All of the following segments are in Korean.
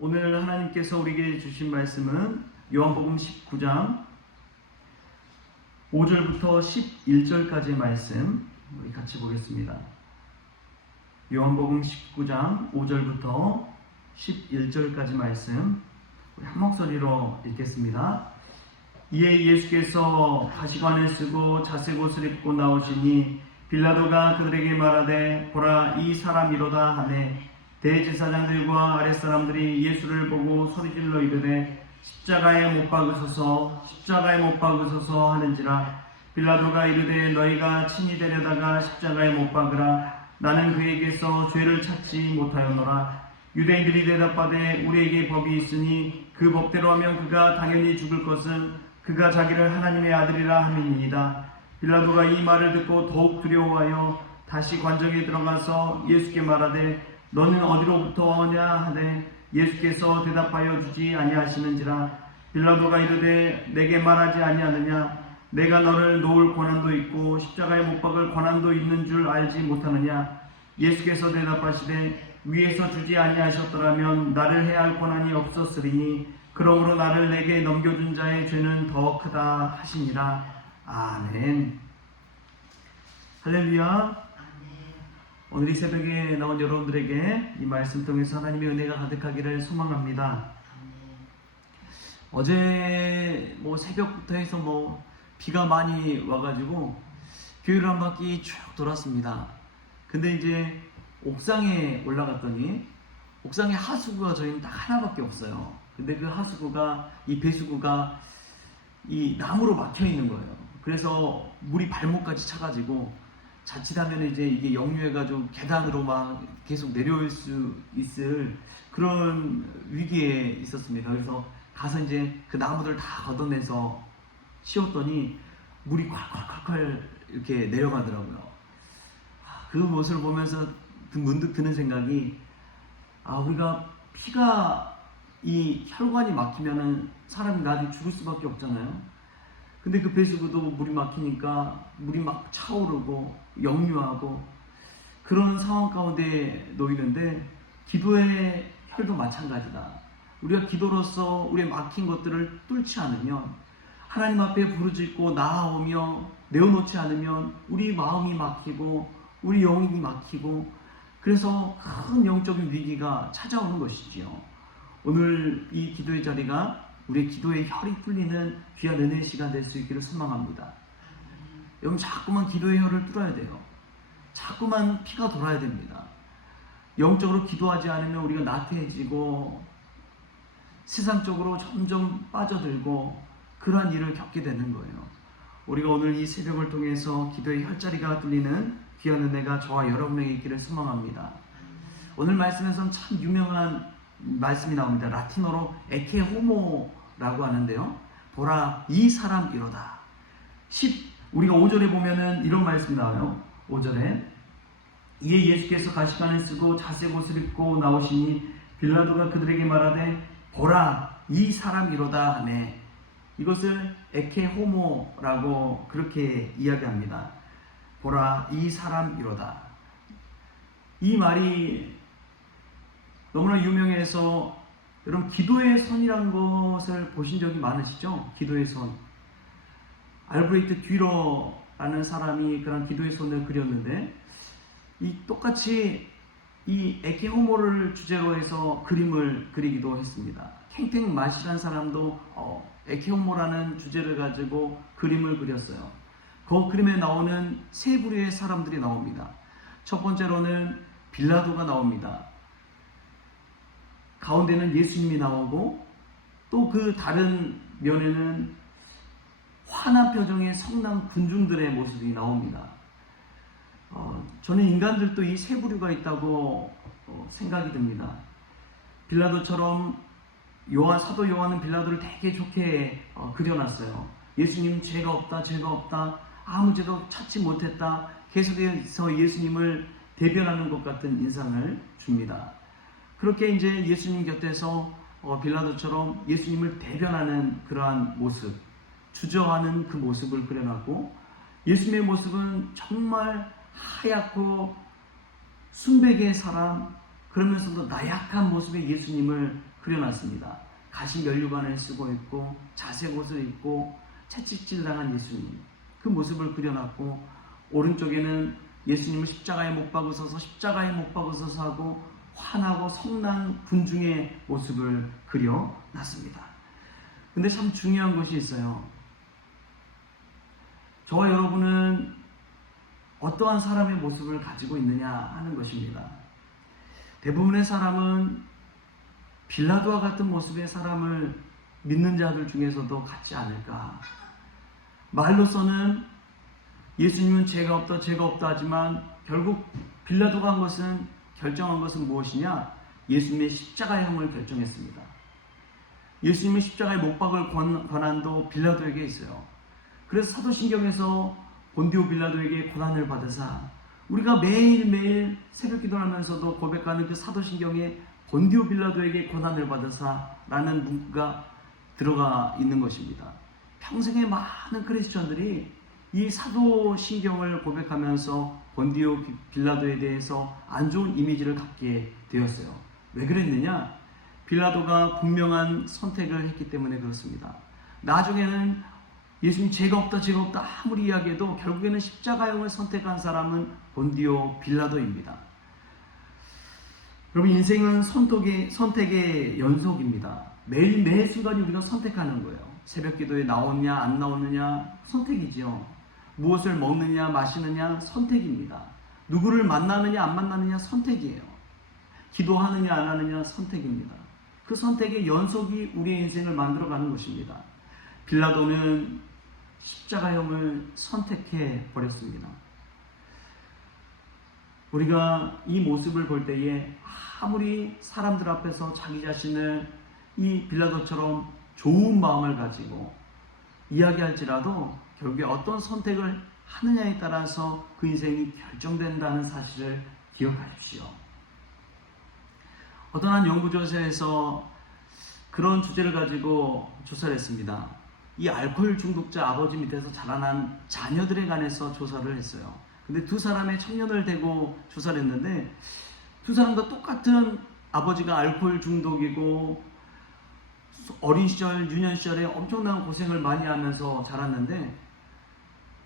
오늘 하나님께서 우리에게 주신 말씀은 요한복음 19장 5절부터 11절까지의 말씀 우리 같이 보겠습니다. 요한복음 19장 5절부터 11절까지 말씀 우리 한 목소리로 읽겠습니다. 이에 예수께서 가시관을 쓰고 자색 옷을 입고 나오시니 빌라도가 그들에게 말하되 보라 이 사람이로다 하매 대제사장들과 아랫사람들이 예수를 보고 소리질러 이르되 십자가에 못 박으소서 십자가에 못 박으소서 하는지라. 빌라도가 이르되 너희가 친히 데려다가 십자가에 못 박으라. 나는 그에게서 죄를 찾지 못하였노라. 유대인들이 대답하되 우리에게 법이 있으니 그 법대로 하면 그가 당연히 죽을 것은 그가 자기를 하나님의 아들이라 함이니이다. 빌라도가 이 말을 듣고 더욱 두려워하여 다시 관정에 들어가서 예수께 말하되 너는 어디로부터 오냐 하되 예수께서 대답하여 주지 아니하시는지라. 빌라도가 이르되 내게 말하지 아니하느냐. 내가 너를 놓을 권한도 있고 십자가에 못 박을 권한도 있는 줄 알지 못하느냐. 예수께서 대답하시되 위에서 주지 아니하셨더라면 나를 해할 권한이 없었으리니 그러므로 나를 내게 넘겨준 자의 죄는 더 크다 하시니라. 아멘. 할렐루야. 오늘 이 새벽에 나온 여러분들에게 이 말씀 통해서 하나님의 은혜가 가득하기를 소망합니다. 어제 새벽부터 해서 비가 많이 와가지고 교회를 한 바퀴 쭉 돌았습니다. 근데 이제 옥상에 올라갔더니 옥상에 하수구가 저희는 딱 하나밖에 없어요. 근데 그 하수구가 이 배수구가 이 나무로 막혀 있는 거예요. 그래서 물이 발목까지 차가지고 자칫하면 이제 이게 역류해가지고 계단으로 막 계속 내려올 수 있을 그런 위기에 있었습니다. 그래서 가서 이제 그 나무들 다 걷어내서 씌웠더니 물이 콸콸콸콸 이렇게 내려가더라고요. 그 모습을 보면서 문득 드는 생각이 우리가 피가 이 혈관이 막히면은 사람이 나중에 죽을 수밖에 없잖아요. 근데 그 배수구도 물이 막히니까 물이 막 차오르고 역류하고 그런 상황 가운데 놓이는데 기도의 혈도 마찬가지다. 우리가 기도로서 우리의 막힌 것들을 뚫지 않으면 하나님 앞에 부르짖고 나아오며 내어놓지 않으면 우리 마음이 막히고 우리 영이 막히고 그래서 큰 영적인 위기가 찾아오는 것이지요. 오늘 이 기도의 자리가 우리의 기도의 혈이 풀리는 귀한 은혜의 시간 될 수 있기를 소망합니다. 여러분 자꾸만 기도의 혈을 뚫어야 돼요. 자꾸만 피가 돌아야 됩니다. 영적으로 기도하지 않으면 우리가 나태해지고 세상적으로 점점 빠져들고 그러한 일을 겪게 되는 거예요. 우리가 오늘 이 새벽을 통해서 기도의 혈자리가 뚫리는 귀한 은혜가 저와 여러분에게 있기를 소망합니다. 오늘 말씀에서는 참 유명한 말씀이 나옵니다. 라틴어로 에케 호모라고 하는데요. 보라 이 사람이로다. 우리가 5절에 보면은 이런 말씀이 나와요. 5절에 이에 예수께서 가시관을 쓰고 자색 옷을 입고 나오시니 빌라도가 그들에게 말하되 보라 이 사람이로다 하네. 이것을 에케 호모라고 그렇게 이야기합니다. 보라 이 사람이로다. 이 말이 너무나 유명해서 여러분 기도의 선이라는 것을 보신 적이 많으시죠? 기도의 선. 알브레이트 듀러라는 사람이 그런 기도의 선을 그렸는데 똑같이 이 에케 호모를 주제로 해서 그림을 그리기도 했습니다. 캥탱 마시라는 사람도 에케 호모라는 주제를 가지고 그림을 그렸어요. 그 그림에 나오는 세 부류의 사람들이 나옵니다. 첫 번째로는 빌라도가 나옵니다. 가운데는 예수님이 나오고 또 그 다른 면에는 환한 표정의 성남 군중들의 모습이 나옵니다. 저는 인간들도 이 세 부류가 있다고 생각이 듭니다. 빌라도처럼 사도 요한은 빌라도를 되게 좋게 그려놨어요. 예수님 죄가 없다, 죄가 없다, 아무 죄도 찾지 못했다. 계속해서 예수님을 대변하는 것 같은 인상을 줍니다. 그렇게 이제 예수님 곁에서 빌라도처럼 예수님을 대변하는 그러한 모습, 주저하는 그 모습을 그려놨고 예수님의 모습은 정말 하얗고 순백의 사람, 그러면서도 나약한 모습의 예수님을 그려놨습니다. 가시 면류관을 쓰고 있고 자색 옷을 입고 채찍질 당한 예수님, 그 모습을 그려놨고, 오른쪽에는 예수님을 십자가에 못 박으셔서 십자가에 못 박으셔서 하고 화나고 성난 군중의 모습을 그려놨습니다. 근데 참 중요한 것이 있어요. 저와 여러분은 어떠한 사람의 모습을 가지고 있느냐 하는 것입니다. 대부분의 사람은 빌라도와 같은 모습의 사람을 믿는 자들 중에서도 같지 않을까. 말로서는 예수님은 죄가 없다 하지만 결국 빌라도가 결정한 것은 무엇이냐? 예수님의 십자가형을 결정했습니다. 예수님의 십자가에 못 박을 권한도 빌라도에게 있어요. 그래서 사도신경에서 본디오 빌라도에게 고난을 받으사, 우리가 매일매일 새벽 기도하면서도 고백하는 그 사도신경에 본디오 빌라도에게 고난을 받으사라는 문구가 들어가 있는 것입니다. 평생에 많은 크리스천들이 이 사도신경을 고백하면서 본디오 빌라도에 대해서 안 좋은 이미지를 갖게 되었어요. 왜 그랬느냐? 빌라도가 분명한 선택을 했기 때문에 그렇습니다. 나중에는 예수님 죄가 없다 아무리 이야기해도 결국에는 십자가형을 선택한 사람은 본디오 빌라도입니다. 여러분, 인생은 선택의 연속입니다. 매 순간이 우리가 선택하는 거예요. 새벽 기도에 나오느냐 안 나오느냐 선택이죠. 무엇을 먹느냐 마시느냐 선택입니다. 누구를 만나느냐 안 만나느냐 선택이에요. 기도하느냐 안 하느냐 선택입니다. 그 선택의 연속이 우리의 인생을 만들어가는 것입니다. 빌라도는 십자가형을 선택해 버렸습니다. 우리가 이 모습을 볼 때에 아무리 사람들 앞에서 자기 자신을 이 빌라도처럼 좋은 마음을 가지고 이야기할지라도 결국에 어떤 선택을 하느냐에 따라서 그 인생이 결정된다는 사실을 기억하십시오. 어떤 한 연구조사에서 그런 주제를 가지고 조사를 했습니다. 이 알코올 중독자 아버지 밑에서 자라난 자녀들에 관해서 조사를 했어요. 근데 두 사람의 청년을 대고 조사를 했는데 두 사람 다 똑같은 아버지가 알코올 중독이고 어린 시절, 유년 시절에 엄청난 고생을 많이 하면서 자랐는데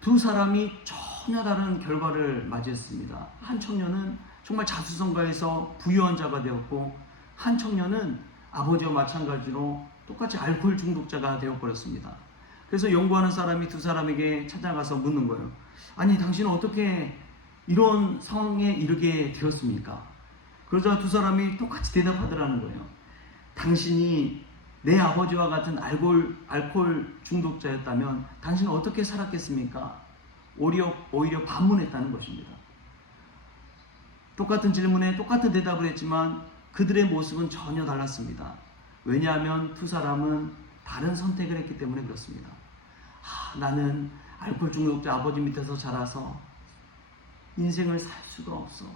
두 사람이 전혀 다른 결과를 맞이했습니다. 한 청년은 정말 자수성가해서 부유한 자가 되었고 한 청년은 아버지와 마찬가지로 똑같이 알코올 중독자가 되어버렸습니다. 그래서 연구하는 사람이 두 사람에게 찾아가서 묻는 거예요. 아니, 당신은 어떻게 이런 상황에 이르게 되었습니까? 그러자 두 사람이 똑같이 대답하더라는 거예요. 당신이 내 아버지와 같은 알코올 중독자였다면 당신은 어떻게 살았겠습니까? 오히려 반문했다는 것입니다. 똑같은 질문에 똑같은 대답을 했지만 그들의 모습은 전혀 달랐습니다. 왜냐하면 두 사람은 다른 선택을 했기 때문에 그렇습니다. 나는 알코올 중독자 아버지 밑에서 자라서 인생을 살 수가 없어.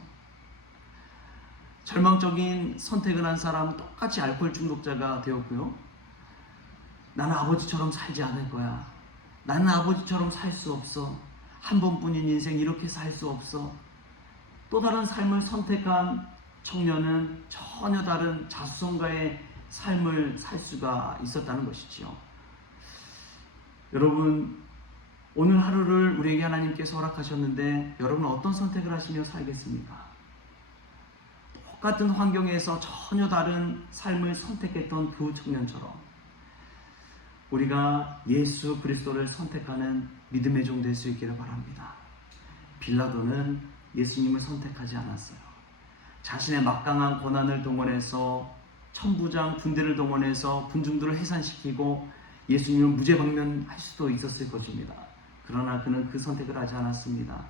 절망적인 선택을 한 사람은 똑같이 알코올 중독자가 되었고요. 나는 아버지처럼 살지 않을 거야. 나는 아버지처럼 살 수 없어. 한 번뿐인 인생 이렇게 살 수 없어. 또 다른 삶을 선택한 청년은 전혀 다른 자수성가의 삶을 살 수가 있었다는 것이지요. 여러분, 오늘 하루를 우리에게 하나님께서 허락하셨는데 여러분은 어떤 선택을 하시며 살겠습니까? 똑같은 환경에서 전혀 다른 삶을 선택했던 두 청년처럼 우리가 예수 그리스도를 선택하는 믿음의 종 될 수 있기를 바랍니다. 빌라도는 예수님을 선택하지 않았어요. 자신의 막강한 권한을 동원해서 천부장 군대를 동원해서 군중들을 해산시키고 예수님을 무죄방면할 수도 있었을 것입니다. 그러나 그는 그 선택을 하지 않았습니다.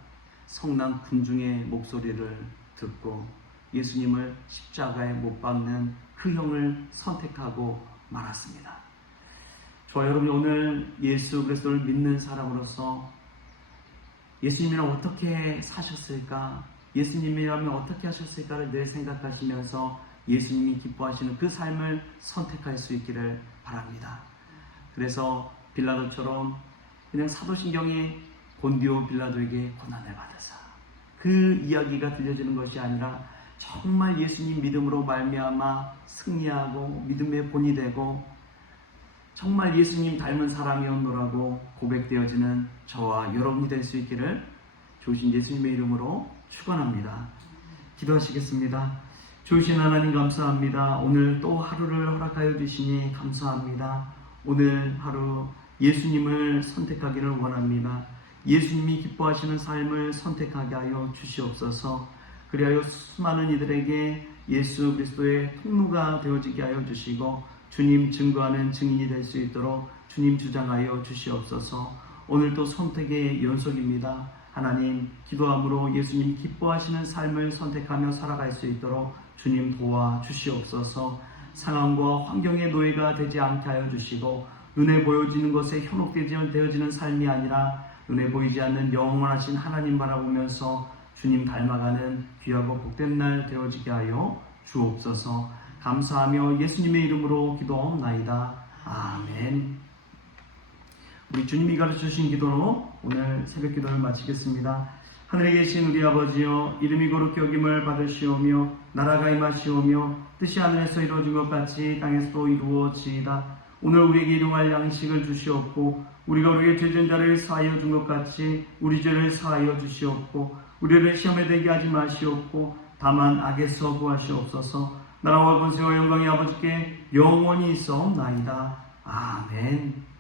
성난 군중의 목소리를 듣고 예수님을 십자가에 못 박는 그 형을 선택하고 말았습니다. 저와 여러분이 오늘 예수 그리스도를 믿는 사람으로서 예수님이랑 어떻게 사셨을까? 예수님이라면 어떻게 하셨을까를 늘 생각하시면서 예수님이 기뻐하시는 그 삶을 선택할 수 있기를 바랍니다. 그래서 빌라도처럼 그냥 사도신경이 본디오 빌라도에게 고난을 받으사 그 이야기가 들려지는 것이 아니라 정말 예수님 믿음으로 말미암아 승리하고 믿음의 본이 되고 정말 예수님 닮은 사람이었노라고 고백되어지는 저와 여러분이 될 수 있기를 좋으신 예수님의 이름으로 축원합니다. 기도하시겠습니다. 좋으신 하나님 감사합니다. 오늘 또 하루를 허락하여 주시니 감사합니다. 오늘 하루 예수님을 선택하기를 원합니다. 예수님이 기뻐하시는 삶을 선택하게 하여 주시옵소서. 그리하여 수많은 이들에게 예수 그리스도의 통로가 되어지게 하여 주시고 주님 증거하는 증인이 될 수 있도록 주님 주장하여 주시옵소서. 오늘도 선택의 연속입니다. 하나님, 기도함으로 예수님 기뻐하시는 삶을 선택하며 살아갈 수 있도록 주님 도와 주시옵소서. 상황과 환경의 노예가 되지 않게 하여 주시고 눈에 보여지는 것에 현혹되어지는 삶이 아니라 눈에 보이지 않는 영원하신 하나님 바라보면서 주님 닮아가는 귀하고 복된 날 되어지게 하여 주옵소서. 감사하며 예수님의 이름으로 기도하옵나이다. 아멘. 우리 주님이 가르쳐주신 기도로 오늘 새벽 기도를 마치겠습니다. 하늘에 계신 우리 아버지여, 이름이 거룩히 여김을 받으시오며 나라가 임하시오며 뜻이 하늘에서 이루어진 것 같이 땅에서도 이루어지이다. 오늘 우리에게 일용할 양식을 주시옵고 우리가 우리의 죄진 자를 사하여 준 것 같이 우리 죄를 사하여 주시옵고 우리를 시험에 들게 하지 마시옵고 다만 악에서 구하시옵소서. 나라와 권세와 영광이 아버지께 영원히 있어옵나이다. 아멘.